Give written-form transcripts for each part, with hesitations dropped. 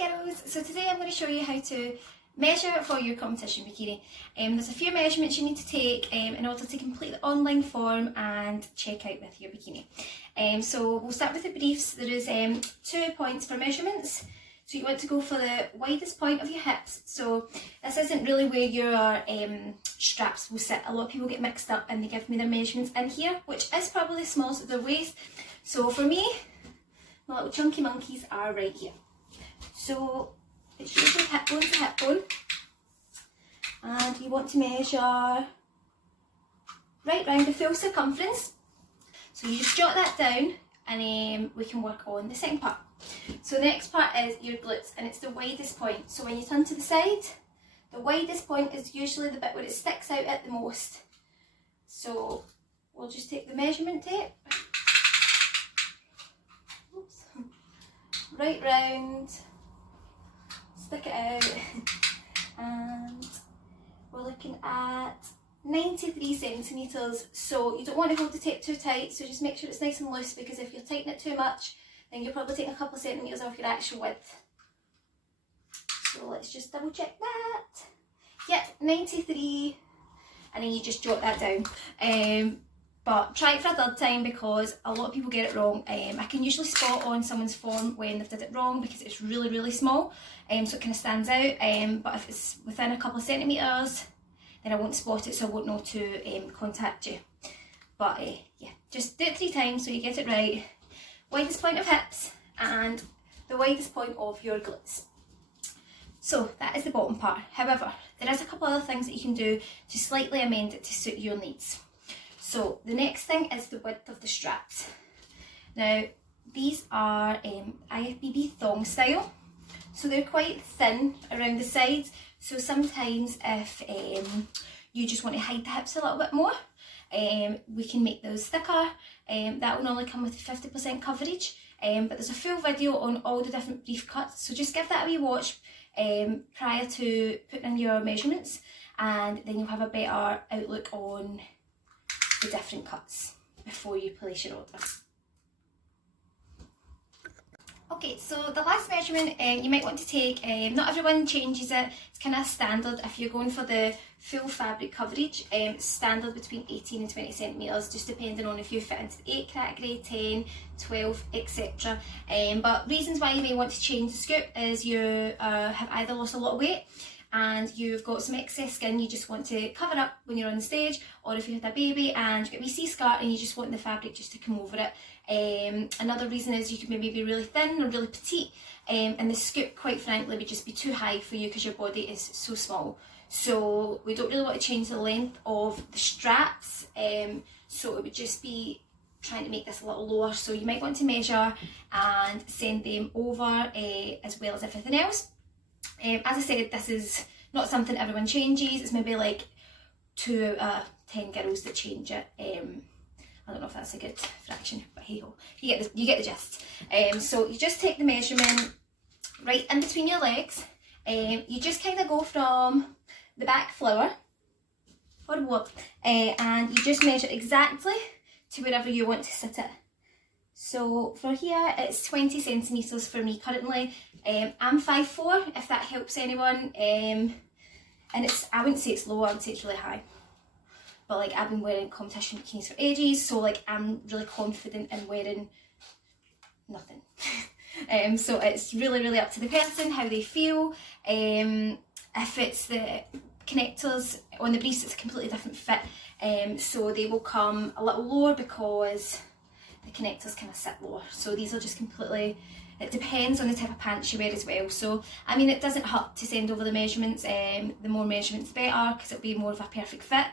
girls, so today I'm going to show you how to measure for your competition bikini. There's a few measurements you need to take in order to complete the online form and check out with your bikini. So we'll start with the briefs. There is 2 points for measurements. So you want to go for the widest point of your hips. So this isn't really where your straps will sit. A lot of people get mixed up and they give me their measurements in here, which is probably the smallest of their waist. So for me, my little chunky monkeys are right here. So it's usually hip bone to hip bone, and you want to measure right round the full circumference. So you just jot that down, and we can work on the second part. So the next part is your glutes, and it's the widest point. So when you turn to the side, the widest point is usually the bit where it sticks out at the most. So we'll just take the measurement tape, right round, stick it out, and we're looking at 93 centimetres. So you don't want to hold the tape too tight, so just make sure it's nice and loose, because if you tighten it too much, then you'll probably take a couple of centimetres off your actual width. So let's just double check that. Yep, 93, and then you just jot that down. But try it for a third time, because a lot of people get it wrong. I can usually spot on someone's form when they've did it wrong, because it's really, really small, so it kind of stands out. But if it's within a couple of centimetres, then I won't spot it, so I won't know to contact you. But yeah, just do it 3 times so you get it right. Widest point of hips and the widest point of your glutes. So that is the bottom part. However, there is a couple other things that you can do to slightly amend it to suit your needs. So the next thing is the width of the straps. Now these are IFBB thong style, so they're quite thin around the sides. So sometimes if you just want to hide the hips a little bit more, we can make those thicker. That will normally come with 50% coverage, but there's a full video on all the different brief cuts, so just give that a wee watch prior to putting in your measurements, and then you'll have a better outlook on the different cuts before you place your order. Okay, so the last measurement you might want to take, not everyone changes it, it's kind of standard. If you're going for the full fabric coverage, it's standard between 18 and 20 centimetres, just depending on if you fit into the 8 category, 10, 12, etc. But reasons why you may want to change the scoop is you have either lost a lot of weight and you've got some excess skin you just want to cover up when you're on the stage, or if you had a baby and you've got a wee C-skirt and you just want the fabric just to come over it. Another reason is you could maybe be really thin or really petite, and the scoop, quite frankly, would just be too high for you because your body is so small. So we don't really want to change the length of the straps, so it would just be trying to make this a little lower. So you might want to measure and send them over as well as everything else. As I said, this is not something everyone changes. It's maybe like 2 out of 10 girls that change it. I don't know if that's a good fraction, but hey ho, you get the gist. So you just take the measurement right in between your legs. You just kind of go from the back floor forward, and you just measure exactly to wherever you want to sit it. So for here, it's 20 centimetres for me currently. I'm 5'4", if that helps anyone, and I wouldn't say it's low, I would say it's really high. But like, I've been wearing competition bikinis for ages, so like, I'm really confident in wearing nothing. So it's really, really up to the person, how they feel. If it's the connectors on the briefs, it's a completely different fit, so they will come a little lower because the connectors kind of sit lower. So these are just completely, it depends on the type of pants you wear as well. So I mean, it doesn't hurt to send over the measurements. The more measurements the better, because it'll be more of a perfect fit.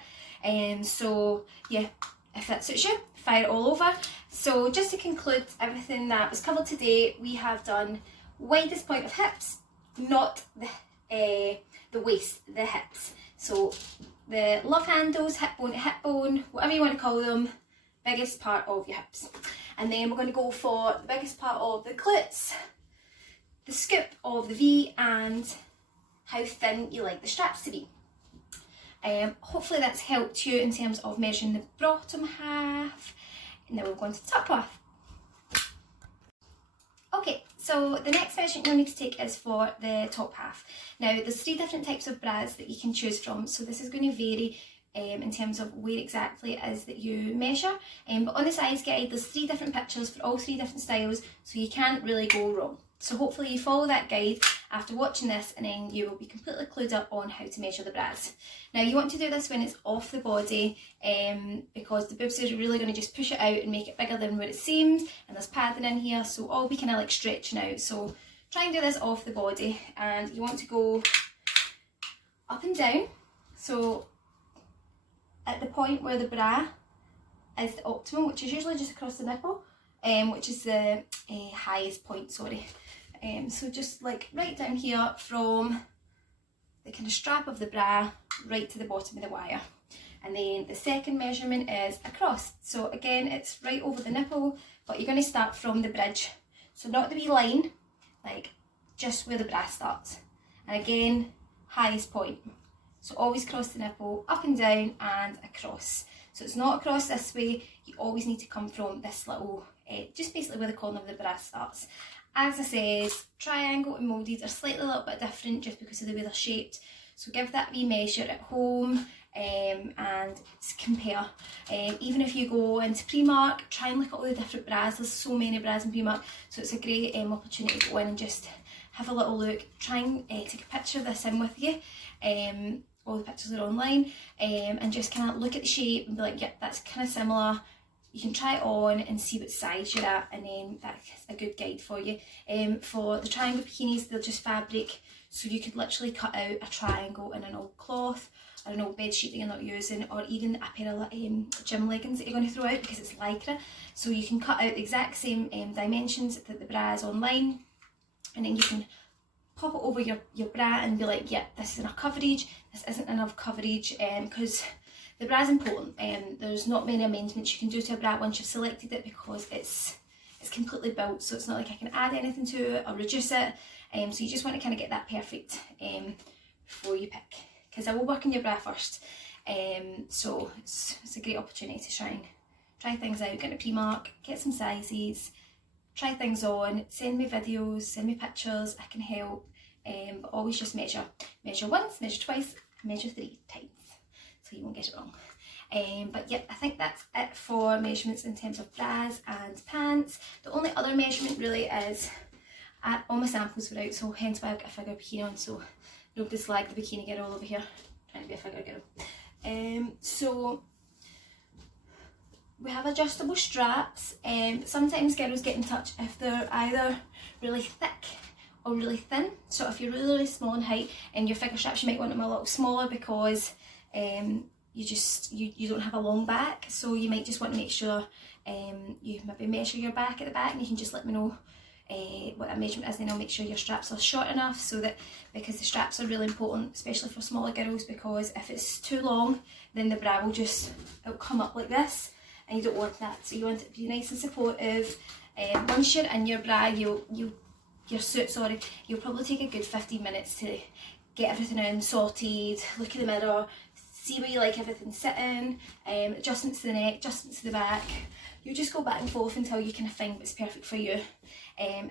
So yeah, if that suits you, fire it all over. So just to conclude everything that was covered today, we have done widest point of hips, not the waist, the hips. So the love handles, hip bone to hip bone, whatever you want to call them, biggest part of your hips. And then we're going to go for the biggest part of the glutes, the scoop of the V, and how thin you like the straps to be. Hopefully that's helped you in terms of measuring the bottom half. Now we're going to the top half. Okay, So the next measurement you'll need to take is for the top half. Now there's 3 different types of bras that you can choose from, so this is going to vary in terms of where exactly it is that you measure. But on the size guide there's 3 different pictures for all 3 different styles, so you can't really go wrong. So hopefully you follow that guide after watching this, and then you will be completely clued up on how to measure the bras. Now you want to do this when it's off the body, because the boobs are really going to just push it out and make it bigger than what it seems, and there's padding in here, so all be kind of like stretching out. So try and do this off the body, and you want to go up and down. So at the point where the bra is the optimum, which is usually just across the nipple, which is the highest point, sorry. So just like right down here from the kind of strap of the bra right to the bottom of the wire. And then the second measurement is across. So again, it's right over the nipple, but you're going to start from the bridge. So not the wee line, like just where the bra starts. And again, highest point. So always cross the nipple, up and down and across. So it's not across this way, you always need to come from this little, just basically where the corner of the bra starts. As I said, triangle and moulded are slightly a little bit different just because of the way they're shaped. So give that a wee measure at home and compare. Even if you go into Primark, try and look at all the different bras. There's so many bras in Primark, so it's a great opportunity to go in and just have a little look. Try and take a picture of this in with you. All the pictures are online, and just kind of look at the shape and be like, yep, that's kind of similar. You can try it on and see what size you're at, and then that's a good guide for you. For the triangle bikinis, they're just fabric, so you could literally cut out a triangle in an old cloth or an old bed sheet that you're not using, or even a pair of gym leggings that you're going to throw out because it's lycra. So you can cut out the exact same dimensions that the bra is online, and then you can pop it over your bra and be like, yeah, this is enough coverage, this isn't enough coverage, because the bra is important. There's not many amendments you can do to a bra once you've selected it, because it's completely built, so it's not like I can add anything to it or reduce it. So you just want to kind of get that perfect before you pick, because I will work in your bra first. So it's a great opportunity to try things out, get to Primark, get some sizes, try things on, send me videos, send me pictures, I can help, but always just measure once, measure twice, measure 3 times, so you won't get it wrong. But yeah, I think that's it for measurements in terms of bras and pants. The only other measurement really is, all my samples were out, so hence why I've got a figure bikini on, so nobody slag the bikini girl over here, trying to be a figure girl. So we have adjustable straps, and sometimes girls get in touch if they're either really thick or really thin. So if you're really, really small in height and your figure straps, you might want them a little smaller because you don't have a long back. So you might just want to make sure you maybe measure your back at the back, and you can just let me know what that measurement is, and then I'll make sure your straps are short enough, so that, because the straps are really important, especially for smaller girls, because if it's too long, then the bra will it'll come up like this, and you don't want that. So you want it to be nice and supportive. Once you're in your bra, your suit, sorry, you'll probably take a good 15 minutes to get everything in, sorted, look in the mirror, see where you like everything sitting, adjustments to the neck, adjustments to the back. You just go back and forth until you kind of find what's perfect for you.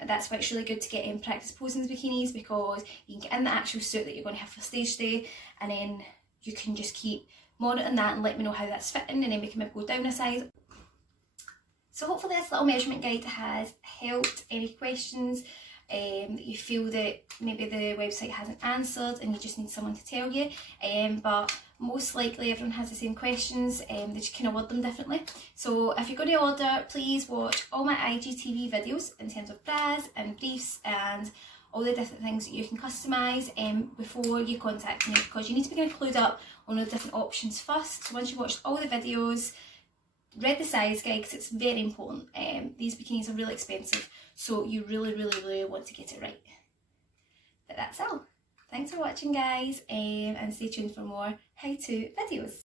That's why it's really good to get in practice posing bikinis, because you can get in the actual suit that you're going to have for stage day, and then you can just keep monitoring that and let me know how that's fitting, and then we can maybe go down a size. So hopefully this little measurement guide has helped. Any questions that you feel that maybe the website hasn't answered and you just need someone to tell you, but most likely everyone has the same questions, they just kind of word them differently. So if you're going to order, please watch all my IGTV videos in terms of bras and briefs and all the different things that you can customise before you contact me, because you need to be kind of clued up on all the different options first. So once you've watched all the videos, read the size guide, because it's very important. These bikinis are really expensive, so you really, really, really want to get it right. But that's all. Thanks for watching, guys, and stay tuned for more how-to videos.